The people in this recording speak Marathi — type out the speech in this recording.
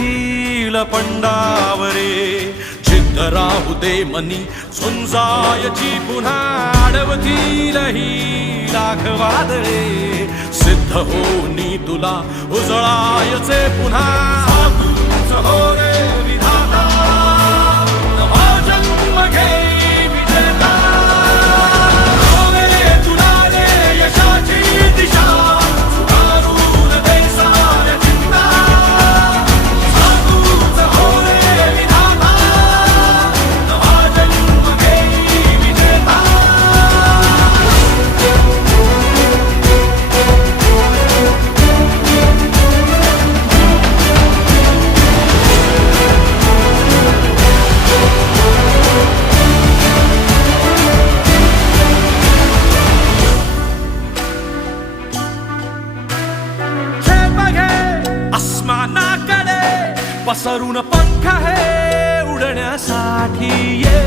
हिल पंडावरे जिद्द राहू दे मनी झुंजायची पुन्हा अडवतील ही लाख वादळे सिद्ध होनी तुला उजळायचे पुन्हा साधूच हो रे विधाता नवा जन्म घे विजेता हो रे तुला रे यशाची दिशा सुधारून दे साऱ्या चिंता साधूच हो रे विधाता नवा जन्म घे विजेता आसमानाकडे पसरून पंख आहे उडण्यासाठी ये